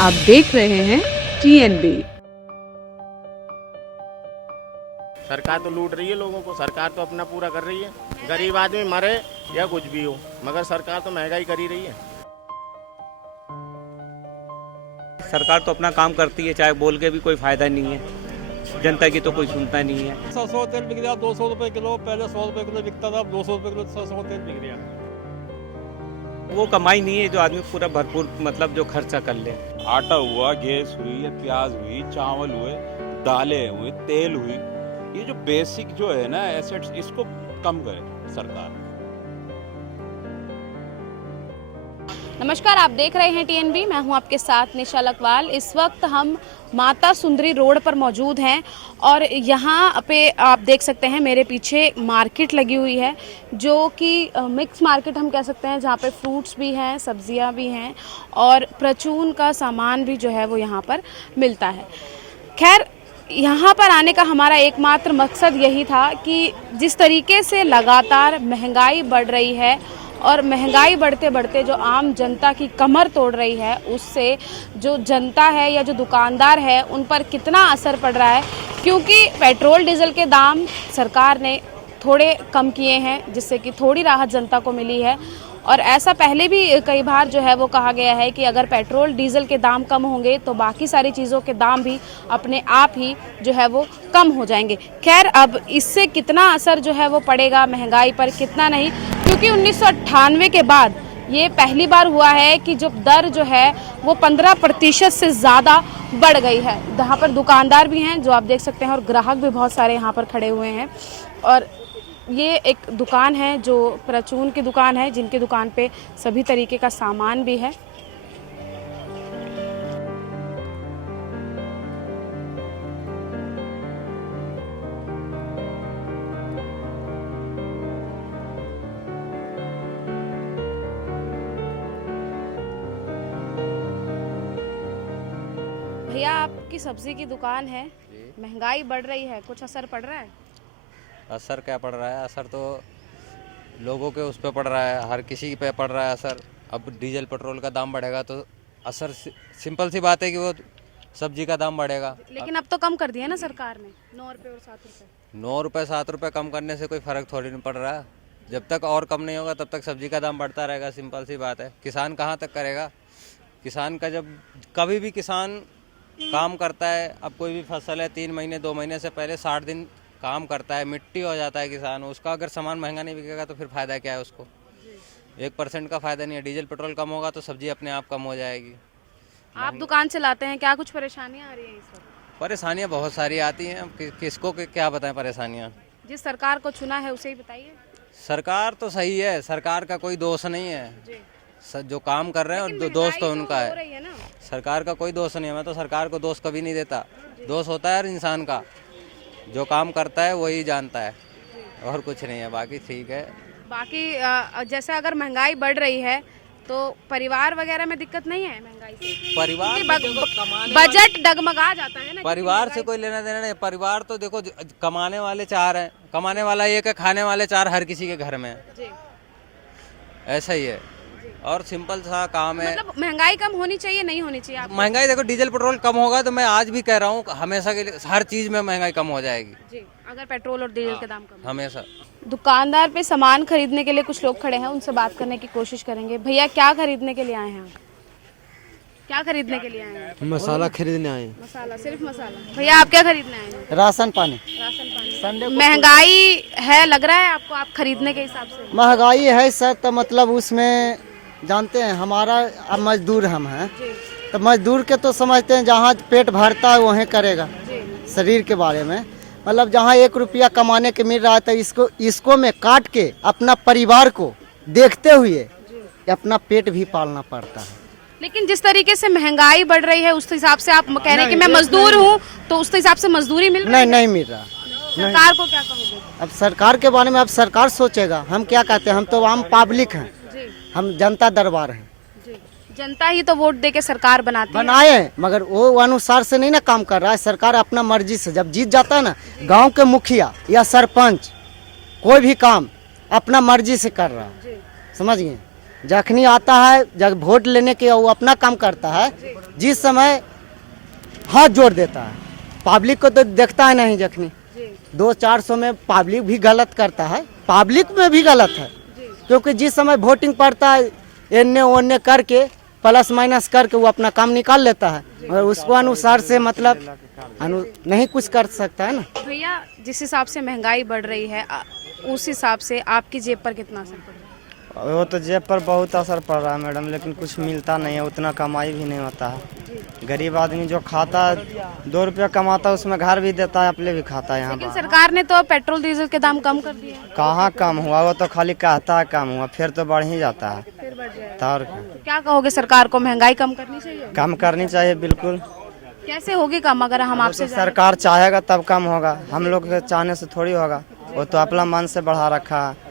आप देख रहे हैं TNB। सरकार तो लूट रही है लोगों को, सरकार तो अपना पूरा कर रही है। गरीब आदमी मरे या कुछ भी हो, मगर सरकार तो महंगाई कर ही रही है। सरकार तो अपना काम करती है, चाहे बोल के भी कोई फायदा नहीं है। जनता की तो कोई सुनता नहीं है। 100 तेल बिक रहा 200 रुपए किलो, पहले 100 रुपए किलो बिकता था, अब 200 रुपए किलो 100 तेल बिक रहा। वो कमाई नहीं है जो आदमी पूरा भरपूर मतलब जो खर्चा कर ले। आटा हुआ, गैस हुई, प्याज हुई, चावल हुए, दालें हुई, तेल हुई, ये जो बेसिक जो है ना एसेट्स, इसको कम करे सरकार। नमस्कार, आप देख रहे हैं TNB। मैं हूं आपके साथ निशा लकवाल। इस वक्त हम माता सुंदरी रोड पर मौजूद हैं और यहाँ पे आप देख सकते हैं मेरे पीछे मार्केट लगी हुई है, जो कि मिक्स मार्केट हम कह सकते हैं, जहाँ पे फ्रूट्स भी हैं, सब्जियाँ भी हैं और परचून का सामान भी जो है वो यहाँ पर मिलता है। खैर, यहाँ पर आने का हमारा एकमात्र मकसद यही था कि जिस तरीके से लगातार महंगाई बढ़ रही है और महंगाई बढ़ते बढ़ते जो आम जनता की कमर तोड़ रही है, उससे जो जनता है या जो दुकानदार है उन पर कितना असर पड़ रहा है। क्योंकि पेट्रोल डीजल के दाम सरकार ने थोड़े कम किए हैं, जिससे कि थोड़ी राहत जनता को मिली है। और ऐसा पहले भी कई बार जो है वो कहा गया है कि अगर पेट्रोल डीजल के दाम कम होंगे तो बाकी सारी चीज़ों के दाम भी अपने आप ही जो है वो कम हो जाएंगे। खैर, अब इससे कितना असर जो है वो पड़ेगा महंगाई पर, कितना नहीं, क्योंकि 1998 के बाद ये पहली बार हुआ है कि जो दर जो है वो 15% से ज़्यादा बढ़ गई है। जहाँ पर दुकानदार भी हैं जो आप देख सकते हैं और ग्राहक भी बहुत सारे यहाँ पर खड़े हुए हैं। और ये एक दुकान है जो परचून की दुकान है, जिनकी दुकान पे सभी तरीके का सामान भी है। भैया, आपकी सब्जी की दुकान है, महंगाई बढ़ रही है, कुछ असर पड़ रहा है? असर क्या पड़ रहा है? असर तो लोगों के उस पे पड़ रहा है, हर किसी पे पड़ रहा है असर। अब डीजल पेट्रोल का दाम बढ़ेगा तो असर सिंपल सी बात है कि वो सब्जी का दाम बढ़ेगा। लेकिन अब तो कम कर दिया ना सरकार ने, 9 रुपये और 7 रुपये। 9 रुपये 7 रुपये कम करने से कोई फ़र्क थोड़ी नहीं पड़ रहा है। जब तक और कम नहीं होगा तब तक सब्जी का दाम बढ़ता रहेगा, सिंपल सी बात है। किसान कहाँ तक करेगा? किसान का जब कभी भी किसान काम करता है, अब कोई भी फसल है 3 महीने 2 महीने से पहले 60 दिन काम करता है, मिट्टी हो जाता है किसान, उसका अगर सामान महंगा नहीं बिकेगा तो फिर फ़ायदा क्या है उसको? 1% का फ़ायदा नहीं है। डीजल पेट्रोल कम होगा तो सब्जी अपने आप कम हो जाएगी। आप दुकान चलाते हैं, क्या कुछ परेशानियां आ रही हैं इस वक्त? परेशानियाँ बहुत सारी आती हैं, अब किसको क्या बताएं परेशानियाँ। जिस सरकार को चुना है उसे ही बताइए। सरकार तो सही है, सरकार का कोई दोष नहीं है। जो काम कर रहे हैं और दोष तो उनका है। सरकार का कोई दोष नहीं है, मैं तो सरकार को दोष कभी नहीं देता। दोष होता है हर इंसान का, जो काम करता है वही जानता है, और कुछ नहीं है। बाकी ठीक है। बाकी जैसे अगर महंगाई बढ़ रही है तो परिवार वगैरह में दिक्कत नहीं है महंगाई से? परिवार बजट डगमगा जाता है ना। परिवार से कोई लेना देना नहीं। परिवार तो देखो, कमाने वाले 4 हैं, कमाने वाला 1 है, खाने वाले 4 हर किसी के घर में है। ऐसा ही है और सिंपल सा काम है। मतलब महंगाई कम होनी चाहिए, नहीं होनी चाहिए? महंगाई देखो, डीजल पेट्रोल कम होगा तो मैं आज भी कह रहा हूँ हमेशा के लिए हर चीज में महंगाई कम हो जाएगी जी, अगर पेट्रोल और डीजल के दाम कम। हमेशा। दुकानदार पे सामान खरीदने के लिए कुछ लोग खड़े हैं, उनसे बात करने की कोशिश करेंगे। भैया, क्या खरीदने के लिए आए हैं? क्या खरीदने के लिए आए हैं? मसाला खरीदने आए हैं। मसाला, सिर्फ मसाला। भैया, आप क्या खरीदने आए हैं? राशन पानी। राशन पानी। महंगाई है, लग रहा है आपको, आप खरीदने के हिसाब से? महंगाई है सर, तो मतलब उसमें जानते हैं हमारा अब मजदूर हम हैं, तो मजदूर के तो समझते हैं जहाँ पेट भरता है वहीं करेगा। शरीर के बारे में मतलब जहाँ 1 रुपया कमाने के मिल रहा है तो इसको में काट के अपना परिवार को देखते हुए अपना पेट भी पालना पड़ता है। लेकिन जिस तरीके से महंगाई बढ़ रही है उस हिसाब से आप कह रहे हैं कि मैं मजदूर हूँ, तो उस हिसाब से मजदूरी मिल रही है? नहीं मिल रहा। सरकार को क्या कहोगे? अब सरकार के बारे में अब सरकार सोचेगा, हम क्या कहते हैं, हम तो आम पब्लिक हैं, हम जनता दरबार हैं। जनता ही तो वोट दे के सरकार बनाए, मगर वो अनुसार से नहीं ना काम कर रहा है। सरकार अपना मर्जी से जब जीत जाता है ना, गांव के मुखिया या सरपंच कोई भी काम अपना मर्जी से कर रहा है, समझ गए? जखनी आता है जब वोट लेने के वो अपना काम करता है, जिस समय हाथ जोड़ देता है, पब्लिक को तो देखता है नहीं। जखनी 200-400 में पब्लिक भी गलत करता है, पब्लिक में भी गलत है, क्योंकि जिस समय वोटिंग पड़ता है एन्ने ओन्ने करके प्लस माइनस करके वो अपना काम निकाल लेता है, और उसको अनुसार से मतलब नहीं कुछ कर सकता है ना। भैया जिस हिसाब से महंगाई बढ़ रही है उस हिसाब से आपकी जेब पर कितना असर पड़ रहा है? वो तो जेब पर बहुत असर पड़ रहा है मैडम, लेकिन कुछ मिलता नहीं है, उतना कमाई भी नहीं होता है। गरीब आदमी जो खाता है 2 रुपया कमाता है, उसमें घर भी देता है, अपने भी खाता है। यहाँ लेकिन सरकार ने तो पेट्रोल डीजल के दाम कम कर दिए हैं। कहाँ कम हुआ, वो तो खाली कहता है कम हुआ, फिर तो बढ़ ही जाता है। फिर बढ़ जाएगा। तो और क्या कहोगे, सरकार को महंगाई कम करनी चाहिए? कम करनी चाहिए बिल्कुल। कैसे होगी कम? अगर हम आपसे तो सरकार चाहेगा तब कम होगा, हम लोग के चाहने से थोड़ी होगा, वो तो अपना मन से बढ़ा रखा है।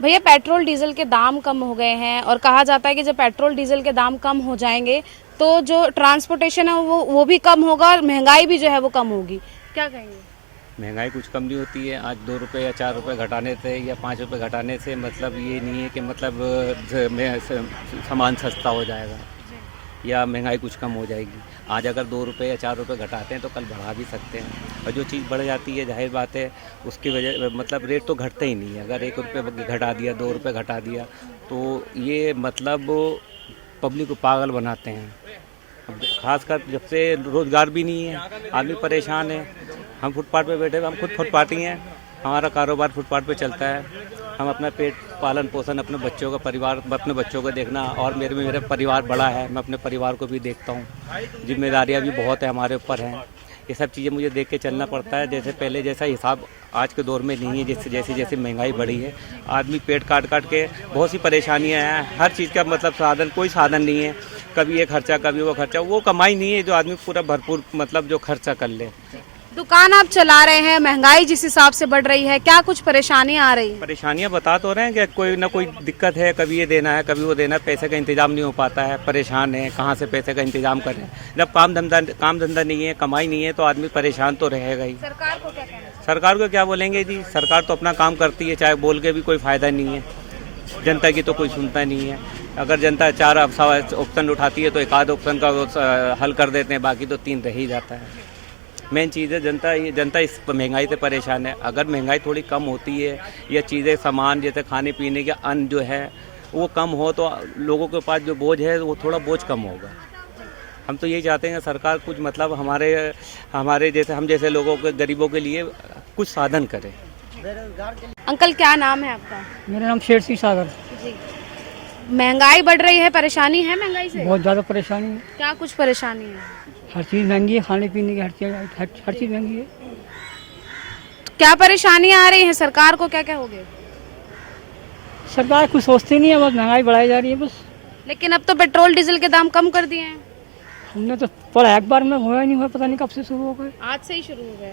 भैया पेट्रोल डीजल के दाम कम हो गए हैं और कहा जाता है कि जब पेट्रोल डीजल के दाम कम हो जाएंगे तो जो ट्रांसपोर्टेशन है वो भी कम होगा और महंगाई भी जो है वो कम होगी, क्या कहेंगे? महंगाई कुछ कम नहीं होती है। आज 2 रुपये या 4 रुपये घटाने से या 5 रुपये घटाने से मतलब ये नहीं है कि मतलब सामान सस्ता हो जाएगा या महंगाई कुछ कम हो जाएगी। आज अगर 2 रुपये या 4 रुपये घटाते हैं तो कल बढ़ा भी सकते हैं, और जो चीज़ बढ़ जाती है जाहिर बात है उसकी वजह मतलब रेट तो घटते ही नहीं है। अगर 1 रुपये घटा दिया, 2 रुपये घटा दिया तो ये मतलब पब्लिक को पागल बनाते हैं। अब खासकर जब से रोज़गार भी नहीं है, आदमी परेशान है। हम फुटपाथ पे बैठे, हम खुद फुटपाथी हैं, हमारा कारोबार फुटपाथ पे चलता है। हम अपना पेट पालन पोषण अपने बच्चों का परिवार अपने बच्चों को देखना, और मेरा परिवार बड़ा है, मैं अपने परिवार को भी देखता हूँ। जिम्मेदारियाँ भी बहुत है हमारे ऊपर हैं। ये सब चीज़ें मुझे देख के चलना पड़ता है। जैसे पहले जैसा हिसाब आज के दौर में नहीं है। जैसे जैसे महंगाई बढ़ी है, आदमी पेट काट के बहुत सी परेशानियां हैं। हर चीज़ का मतलब साधन, कोई साधन नहीं है। कभी ये खर्चा, कभी वो खर्चा, वो कमाई नहीं है जो आदमी पूरा भरपूर मतलब जो खर्चा कर ले। दुकान आप चला रहे हैं, महंगाई जिस हिसाब से बढ़ रही है, क्या कुछ परेशानियां आ रही हैं? परेशानियां बता तो रहे हैं कि कोई ना कोई दिक्कत है, कभी ये देना है, कभी वो देना है, पैसे का इंतजाम नहीं हो पाता है, परेशान है, कहाँ से पैसे का इंतजाम करें। जब काम धंधा नहीं है, कमाई नहीं है तो आदमी परेशान तो रहेगा ही। सरकार को क्या कहना चाहिए? सरकार को क्या बोलेंगे जी, सरकार तो अपना काम करती है, चाहे बोल के भी कोई फ़ायदा नहीं है। जनता की तो कोई सुनता नहीं है। अगर जनता 4 ऑप्शन उठाती है तो एक आध ऑप्शन का हल कर देते हैं, बाकी तो 3 रह ही जाता है। मेन चीज़ है जनता इस महंगाई से परेशान है। अगर महंगाई थोड़ी कम होती है या चीज़ें सामान जैसे खाने पीने के अन्न जो है वो कम हो तो लोगों के पास जो बोझ है वो थोड़ा बोझ कम होगा। हम तो यही चाहते हैं सरकार कुछ मतलब हमारे जैसे हम जैसे लोगों के गरीबों के लिए कुछ साधन करे। अंकल क्या नाम है आपका? मेरा नाम शेर सिंह सागर। जी, महंगाई बढ़ रही है, परेशानी है महंगाई से? बहुत ज़्यादा परेशानी है। क्या कुछ परेशानी है? हर चीज़ महंगी है, खाने पीने की हर चीज़ महंगी है। क्या परेशानियां आ रही हैं, सरकार को क्या कहोगे? सरकार कुछ सोचती नहीं है, बस महंगाई बढ़ाई जा रही है बस। लेकिन अब तो पेट्रोल डीजल के दाम कम कर दिए हैं। हमने तो पढ़ा एक बार में हुआ नहीं हुआ, पता नहीं कब से शुरू हो गए। आज से ही शुरू हो गए,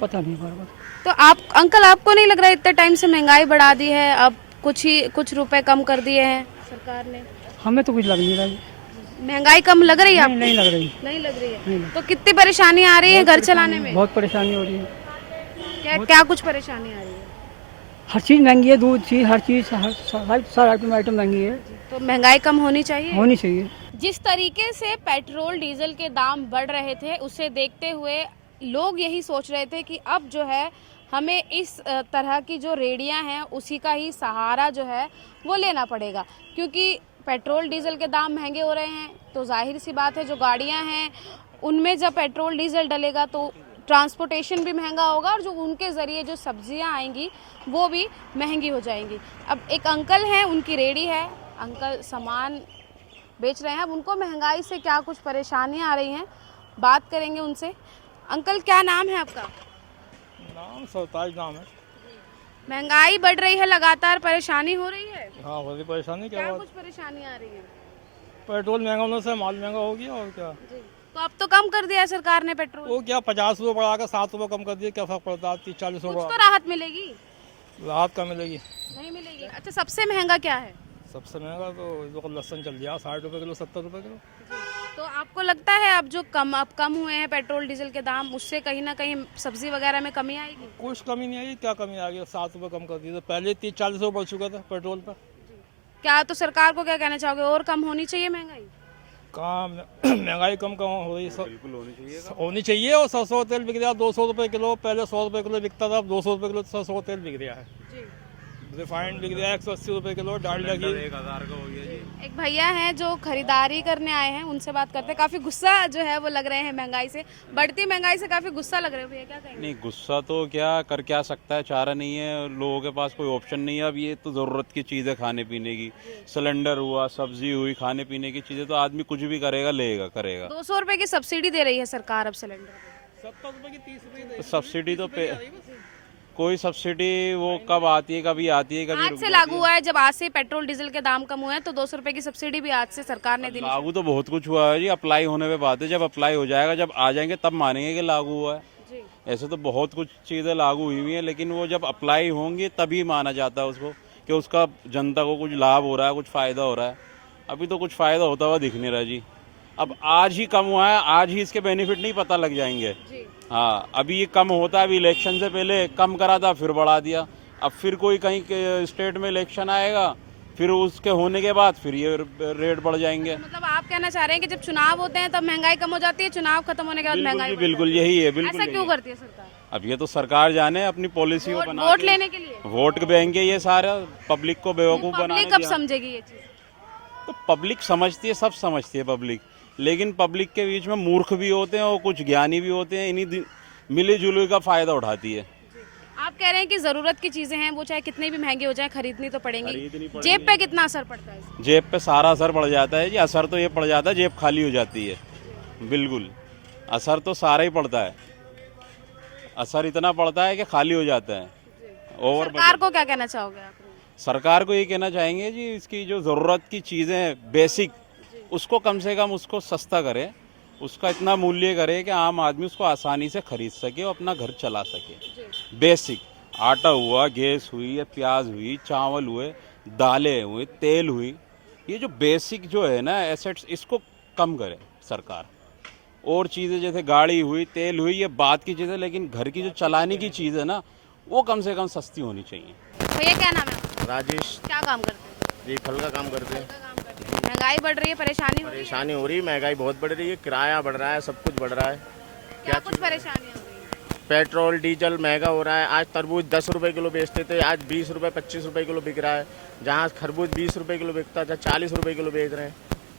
पता नहीं बार। तो आप अंकल आपको नहीं लग रहा इतने टाइम से महंगाई बढ़ा दी है, अब कुछ रुपए कम कर दिए हैं सरकार ने? हमें तो कुछ लग नहीं रहा। महंगाई कम लग रही है आपको? नहीं लग रही। नहीं लग रही है। तो कितनी परेशानी आ रही है घर चलाने में? बहुत परेशानी हो रही है। क्या कुछ परेशानी आ रही है? हर चीज़ महंगी है, दूध चीज़ हर चीज़ सारा आइटम महंगी है। तो महंगाई कम होनी चाहिए। जिस तरीके से पेट्रोल डीजल के दाम बढ़ रहे थे उसे देखते हुए लोग यही सोच रहे थे कि अब जो है हमें इस तरह की जो रेहड़ियाँ हैं उसी का ही सहारा जो है वो लेना पड़ेगा, क्योंकि पेट्रोल डीजल के दाम महंगे हो रहे हैं तो जाहिर सी बात है जो गाड़ियां हैं उनमें जब पेट्रोल डीजल डलेगा तो ट्रांसपोर्टेशन भी महंगा होगा और जो उनके ज़रिए जो सब्जियां आएंगी वो भी महंगी हो जाएंगी। अब एक अंकल हैं, उनकी रेहड़ी है, अंकल सामान बेच रहे हैं। अब उनको महंगाई से क्या कुछ परेशानियां आ रही हैं, बात करेंगे उनसे। अंकल क्या नाम है आपका? नाम सरताज नाम है। महंगाई बढ़ रही है, लगातार परेशानी हो रही है। हाँ, बड़ी परेशानी। क्या कुछ परेशानी आ रही है? पेट्रोल महंगा होने से माल महंगा हो गया और क्या। तो अब तो कम कर दिया है सरकार ने पेट्रोल। वो क्या 50 रुपये बढ़ा कर 7 रुपये कम कर दिए, क्या फर्क पड़ता है? 30-40 कुछ रुपये तो राहत मिलेगी? राहत का मिलेगी? नहीं मिलेगी। अच्छा, सबसे महंगा क्या है? सबसे महंगा तो लहसुन चल गया 60 रुपये किलो, 70 रुपये किलो। तो आपको लगता है अब जो कम हुए हैं पेट्रोल डीजल के दाम, उससे कहीं ना कहीं सब्जी वगैरह में कमी आएगी? कुछ कमी नहीं आई। क्या कमी आ गई? 7 रुपये कम कर दिए। तो पहले 30-40 रुपये बढ़ चुका था पेट्रोल पर। क्या तो सरकार को क्या कहना चाहोगे, और कम होनी चाहिए महंगाई? काम महंगाई कम हो रही है, बिल्कुल होनी चाहिए। और 100 तेल बिक रहा है 200 रुपये किलो, पहले 100 रुपये किलो बिकता था, अब 200 रुपये किलो 100 तेल बिक रहा है। रिफाइंड बिक रहा है 180 रुपये किलो, डालडा की 1000 का हो गया जी। एक भैया हैं जो खरीदारी करने आए हैं, उनसे बात करते हैं। काफी गुस्सा जो है वो लग रहे हैं महंगाई से, बढ़ती महंगाई से काफी गुस्सा लग रहे हो भैया, क्या कहेंगे? नहीं, गुस्सा तो क्या कर क्या सकता है, चारा नहीं है, लोगों के पास कोई ऑप्शन नहीं है। अब ये तो ज़रूरत की चीज़ है खाने पीने की, सिलेंडर हुआ, सब्जी हुई, खाने पीने की चीज़ें, तो आदमी कुछ भी करेगा, लेगा करेगा। 200 रुपए की सब्सिडी दे रही है सरकार अब सिलेंडर पे। 70 रुपये की 30 रुपये तो सब्सिडी तो कोई सब्सिडी वो कब आती है, कभी आती है, कभी आज रुक से जाती लागू है। हुआ है, जब आज से पेट्रोल डीजल के दाम कम हुए हैं तो 200 रुपए की सब्सिडी भी आज से सरकार ने दी। लागू तो बहुत कुछ हुआ है जी, अप्लाई होने पे बात है। जब अप्लाई हो जाएगा, जब आ जाएंगे तब मानेंगे कि लागू हुआ है। जी। ऐसे तो बहुत कुछ चीज़ें लागू हुई हुई हैं, लेकिन वो जब अप्लाई होंगी तभी माना जाता है उसको कि उसका जनता को कुछ लाभ हो रहा है, कुछ फ़ायदा हो रहा है। अभी तो कुछ फ़ायदा होता हुआ दिख नहीं रहा जी। अब आज ही कम हुआ है, आज ही इसके बेनिफिट नहीं पता लग जाएंगे। हाँ, अभी ये कम होता है, अभी इलेक्शन से पहले कम करा था, फिर बढ़ा दिया। अब फिर कोई कहीं के स्टेट में इलेक्शन आएगा, फिर उसके होने के बाद फिर ये रेट बढ़ जाएंगे। मतलब आप कहना चाह रहे हैं कि जब चुनाव होते हैं तब महंगाई कम हो जाती है, चुनाव खत्म होने के बाद महंगाई बढ़ बिल्कुल जाती है। यही है, बिल्कुल ऐसा यही क्यों है। करती है सरकार? अब ये तो सरकार जाने अपनी पॉलिसी को बना वोट लेने के लिए? वोट बैंक है ये सारा, पब्लिक को बेवकूफ़ बनाने पब्लिक कब दिया। समझेगी ये चीज? तो पब्लिक समझती है, सब समझती है पब्लिक, लेकिन पब्लिक के बीच में मूर्ख भी होते हैं और कुछ ज्ञानी भी होते हैं, इन्हीं मिली जुली का फायदा उठाती है। आप कह रहे हैं कि जरूरत की चीजें हैं वो चाहे कितनी भी महंगी हो जाए खरीदनी तो खरीदनी पड़ेंगी। पड़ेंगी। जेब पे कितना असर पड़ता है इससे? जेब पे सारा असर पड़ जाता है जी। असर तो ये पड़ जाता है, जेब खाली हो जाती है। बिल्कुल, असर तो सारा ही पड़ता है। असर इतना पड़ता है कि खाली हो जाता है। ओवर सरकार को क्या कहना चाहोगे आप? सरकार को ये कहना चाहेंगे जी, इसकी जो ज़रूरत की चीज़ें हैं बेसिक, उसको कम से कम उसको सस्ता करे, उसका इतना मूल्य करे कि आम आदमी उसको आसानी से खरीद सके और अपना घर चला सके। बेसिक आटा हुआ, गैस हुई, या प्याज हुई, चावल हुए, दालें हुई, तेल हुई, ये जो बेसिक जो है ना एसेट्स, इसको कम करे सरकार। और चीज़ें जैसे गाड़ी हुई, तेल हुई, ये बात की चीज़ें, लेकिन घर की जो चलाने की चीज़ है ना, वो कम से कम सस्ती होनी चाहिए। भैया क्या नाम है? राजेश क्या काम करते हैं? जी, फल का काम करते हैं। महंगाई बढ़ रही है, परेशानी हो रही है? परेशानी हो रही है, महंगाई बहुत बढ़ रही है, किराया बढ़ रहा है, सब कुछ बढ़ रहा है। क्या कुछ परेशानी हो रही है? पेट्रोल डीजल महंगा हो रहा है। आज तरबूज 10 रुपए किलो बेचते थे, आज 20 रुपए 25 रुपए किलो बिक रहा है। जहाँ खरबूज 20 रुपए किलो बिकता था, 40 रुपए किलो बेच रहे हैं।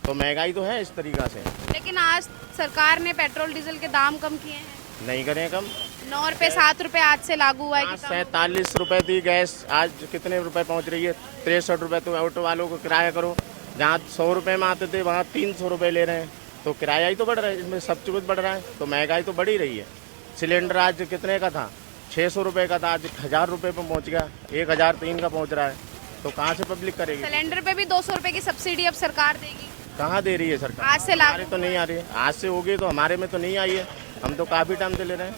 तो महंगाई तो है इस तरीका से। लेकिन आज सरकार ने पेट्रोल डीजल के दाम कम किए हैं, नहीं करें कम। 9 रुपए 7 रुपए आज से लागू हुआ है कि कम? 47 रुपए थी गैस, आज कितने रुपए पहुंच रही है? 63 रुपए। तो ऑटो वालों को किराया करो, जहाँ 100 रुपए में आते थे वहाँ 300 रुपए ले रहे हैं। तो किराया ही तो बढ़ रहा है, इसमें सब कुछ बढ़ रहा है, तो महंगाई तो बढ़ ही रही है। सिलेंडर आज कितने का था? 600 रुपए का था, आज 1000 रुपए पे पहुंच गया, 1003 का पहुंच रहा है। तो कहाँ से पब्लिक करेगी? सिलेंडर पे भी 200 रुपए की सब्सिडी अब सरकार देगी। कहाँ दे रही है सरकार? आज से लागू हमारे तो नहीं आ रही है। आज से होगी तो हमारे में तो नहीं आई है, हम तो काफ़ी टाइम से ले रहे हैं।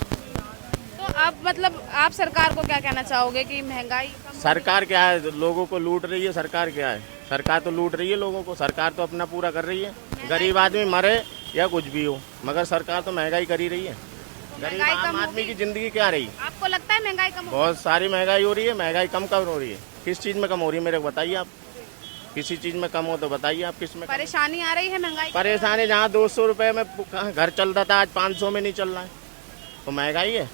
तो अब मतलब आप सरकार को क्या कहना चाहोगे कि महंगाई कम? सरकार क्या है, लोगों को लूट रही है। सरकार क्या है? सरकार तो लूट रही है लोगों को। सरकार तो अपना पूरा कर रही है, गरीब आदमी मरे या कुछ भी हो, मगर सरकार तो महंगाई कर ही रही है। गरीब महंगाई आम कम आदमी होगी? की जिंदगी क्या रही? आपको लगता है महंगाई कम होगी? बहुत सारी महंगाई हो रही है। महंगाई कम कब हो रही है? किस चीज़ में कम हो रही है मेरे को बताइए आप। किसी चीज़ में कम हो तो बताइए आप, किस में कम? परेशानी आ रही है महंगाई की? परेशानी जहाँ 200 रुपये में घर चलता था, आज 500 में नहीं चल रहा है। तो महंगाई है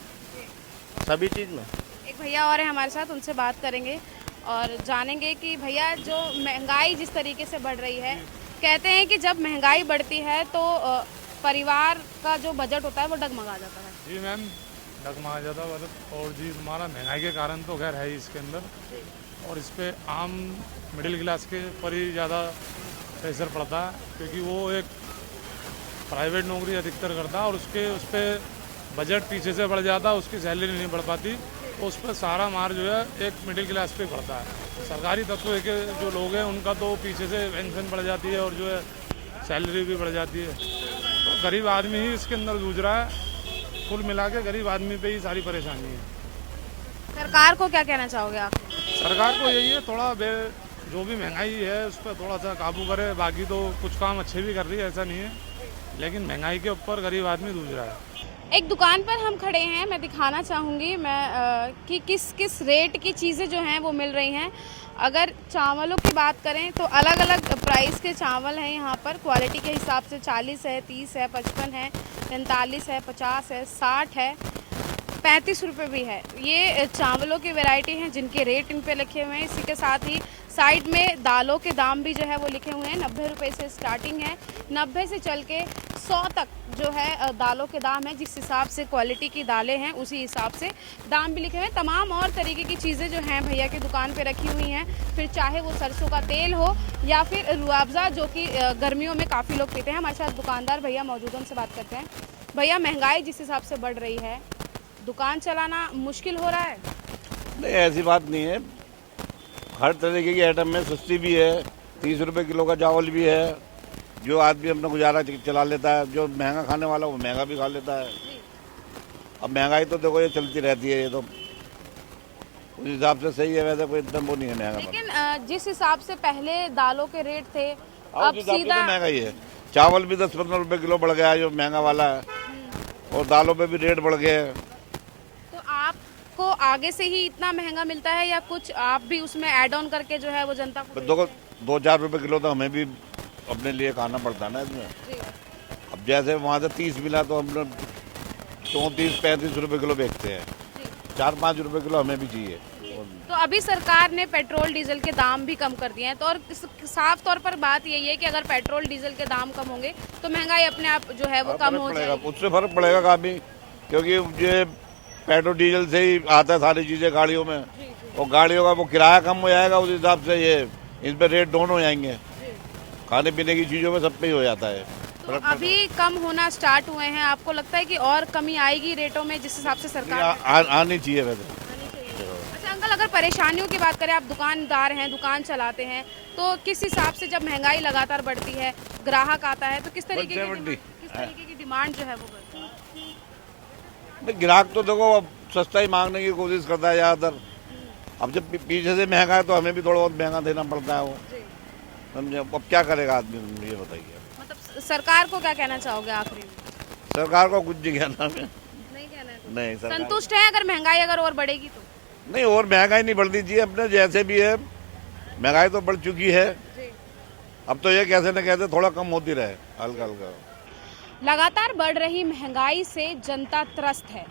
सभी चीज़ में। एक भैया और है हमारे साथ, उनसे बात करेंगे और जानेंगे कि भैया जो महंगाई जिस तरीके से बढ़ रही है, कहते हैं कि जब महंगाई बढ़ती है तो परिवार का जो बजट होता है वो डगमगा जाता है। जी मैम, डगमगा जाता है। और जी हमारा महंगाई के कारण तो खैर है ही इसके अंदर, और इस पर आम मिडिल क्लास के पर ही ज़्यादा प्रेशर पड़ता है, क्योंकि वो एक प्राइवेट नौकरी अधिकतर करता है और उस पर बजट पीछे से बढ़ जाता है, उसकी सैलरी नहीं बढ़ पाती, तो उस पर सारा मार जो है एक मिडिल क्लास पे पड़ता है। सरकारी तत्व के जो लोग हैं उनका तो पीछे से पेंशन बढ़ जाती है और जो है सैलरी भी बढ़ जाती है। तो गरीब आदमी ही इसके अंदर जूझ रहा है। कुल मिला के गरीब आदमी पे ही सारी परेशानी है। सरकार को क्या कहना चाहोगे आप? सरकार को यही है, थोड़ा जो भी महंगाई है उस पर थोड़ा सा काबू करे। बाकी तो कुछ काम अच्छे भी कर रही है, ऐसा नहीं है, लेकिन महंगाई के ऊपर गरीब आदमी जूझ रहा है। एक दुकान पर हम खड़े हैं, मैं दिखाना चाहूँगी कि किस किस रेट की चीज़ें जो हैं वो मिल रही हैं। अगर चावलों की बात करें तो अलग अलग प्राइस के चावल हैं यहाँ पर, क्वालिटी के हिसाब से 40 है, 30 है, 55 है, 45 है, 50 है, 60 है, 35 रुपये भी है। ये चावलों की वैरायटी हैं जिनके रेट इन पे लिखे हुए हैं। इसी के साथ ही साइड में दालों के दाम भी जो है वो लिखे हुए हैं। 90 रुपये से स्टार्टिंग है, 90 से चल के 100 तक जो है दालों के दाम है। जिस हिसाब से क्वालिटी की दालें हैं उसी हिसाब से दाम भी लिखे हुए हैं। तमाम और तरीके की चीज़ें जो हैं भैया की दुकान पे रखी हुई हैं, फिर चाहे वो सरसों का तेल हो या फिर रुआवज़ा जो कि गर्मियों में काफ़ी लोग पीते हैं। हमारे साथ दुकानदार भैया मौजूद हैं, उनसे बात करते हैं। भैया, महंगाई जिस हिसाब से बढ़ रही है, दुकान चलाना मुश्किल हो रहा है? नहीं, ऐसी बात नहीं है। हर तरीके की आइटम में सस्ती भी है। 30 रुपये किलो का चावल भी है। जो आदमी अपना गुजारा चला लेता है, जो महंगा खाने वाला वो महंगा भी खा लेता है। अब महंगाई तो देखो ये चलती रहती है, ये तो उस हिसाब से सही है। वैसे कोई इतना वो नहीं है महंगा। लेकिन जिस हिसाब से पहले दालों के रेट थे, अब सीधा तो महंगा ही है। चावल भी 10-15 रुपये किलो बढ़ गया है जो महंगा वाला है, और दालों पे भी रेट बढ़ गए हैं। तो आपको आगे से ही इतना महंगा मिलता है या कुछ आप भी उसमें ऐड ऑन करके जो है वो जनता को? देखो 2-4 रुपये किलो तो हमें भी अपने लिए खाना पड़ता है ना इसमें। अब जैसे वहाँ से 30 मिला तो हम लोग 34-35 रुपये किलो बेचते हैं। 4-5 रुपये किलो हमें भी चाहिए। तो अभी सरकार ने पेट्रोल डीजल के दाम भी कम कर दिए हैं, तो और साफ तौर पर बात यही है कि अगर पेट्रोल डीजल के दाम कम होंगे तो महंगाई अपने आप जो है वो कम हो जाएगी। उससे फर्क पड़ेगा काफी, क्योंकि ये पेट्रोल डीजल से ही आता है सारी चीजें गाड़ियों में, और गाड़ियों का वो किराया कम हो जाएगा, उस हिसाब से ये इस पे रेट डाउन हो जाएंगे। खाने पीने की चीजों में सब पे ही हो जाता है। तो अभी कम होना स्टार्ट हुए हैं, आपको लगता है कि और कमी आएगी रेटों में जिस हिसाब से सरकार आनी चाहिए वैसे। अच्छा अंकल, अगर परेशानियों की बात करें, आप दुकानदार हैं, दुकान चलाते हैं, तो किस हिसाब से जब महंगाई लगातार बढ़ती है, ग्राहक आता है, तो किस तरीके की डिमांड जो है वो बढ़ती है? ग्राहक तो देखो अब सस्ता ही मांगने की कोशिश करता है ज़्यादातर। अब जब पीछे से महंगा है तो हमें भी थोड़ा बहुत महंगा देना पड़ता है वो, समझे। अब क्या करेगा आदमी, ये बताइए। मतलब सरकार को क्या कहना चाहोगे आखिरी में? सरकार को कुछ नहीं कहना है। नहीं कहना है? नहीं, सरकार संतुष्ट है अगर महंगाई अगर और बढ़ेगी तो? नहीं, और महंगाई नहीं बढ़नी चाहिए। अपने जैसे भी है महंगाई तो बढ़ चुकी है, अब तो ये कैसे न कैसे थोड़ा कम होती रहे, हल्का हल्का। लगातार बढ़ रही महंगाई से जनता त्रस्त है।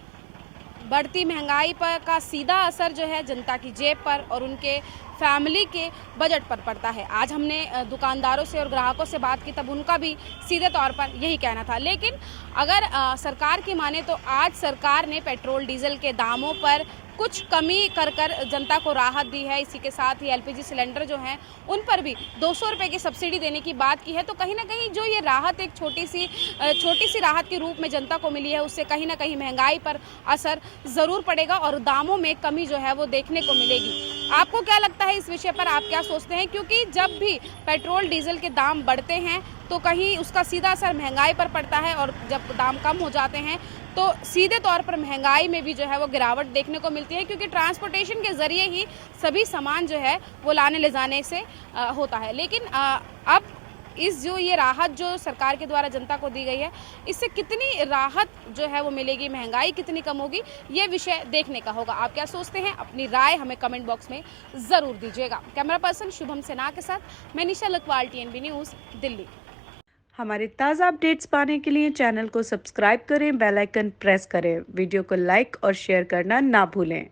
बढ़ती महंगाई पर का सीधा असर जो है जनता की जेब पर और उनके फैमिली के बजट पर पड़ता है। आज हमने दुकानदारों से और ग्राहकों से बात की, तब उनका भी सीधे तौर पर यही कहना था। लेकिन अगर सरकार की माने तो आज सरकार ने पेट्रोल डीजल के दामों पर कुछ कमी कर जनता को राहत दी है। इसी के साथ ही एलपीजी सिलेंडर जो हैं उन पर भी 200 रुपये की सब्सिडी देने की बात की है। तो कहीं ना कहीं जो ये राहत एक छोटी सी राहत के रूप में जनता को मिली है, उससे कहीं ना कहीं महंगाई पर असर ज़रूर पड़ेगा और दामों में कमी जो है वो देखने को मिलेगी। आपको क्या लगता है इस विषय पर, आप क्या सोचते हैं? क्योंकि जब भी पेट्रोल डीजल के दाम बढ़ते हैं तो कहीं उसका सीधा असर महंगाई पर पड़ता है, और जब दाम कम हो जाते हैं तो सीधे तौर पर महंगाई में भी जो है वो गिरावट देखने को मिलती है, क्योंकि ट्रांसपोर्टेशन के ज़रिए ही सभी सामान जो है वो लाने ले जाने से होता है। लेकिन अब जो ये राहत जो सरकार के द्वारा जनता को दी गई है, इससे कितनी राहत जो है वो मिलेगी, महंगाई कितनी कम होगी, ये विषय देखने का होगा। आप क्या सोचते हैं? अपनी राय हमें कमेंट बॉक्स में ज़रूर दीजिएगा। कैमरा पर्सन शुभम सेना के साथ मैं निशा लकवाल, TNB न्यूज़, दिल्ली। हमारे ताज़ा अपडेट्स पाने के लिए चैनल को सब्सक्राइब करें, बेल आइकन प्रेस करें, वीडियो को लाइक और शेयर करना ना भूलें।